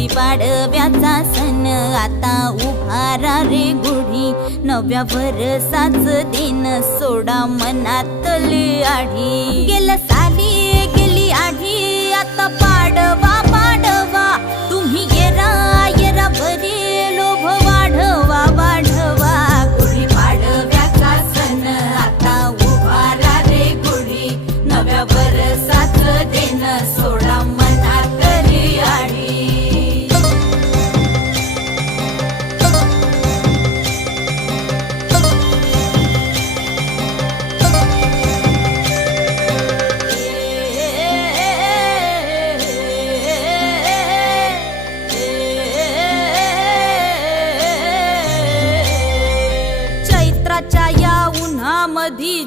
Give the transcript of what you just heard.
गुढीपाडव्याचा सण आता उभारा रे गुढी, नव्या वर्षाच दिन सोडा मनातली आढी। गेल्या साली गेली आढी, आता पाडवा पाडवा, तुम्ही येरा येरा बरी लोभ वाढवा वाढवा। गुढीपाडव्याचा सण आता उभारा रे गुढी, नव्या वर्षाच दिन सोडा मनातली आढी। चैत्राच्या या उन्हामधी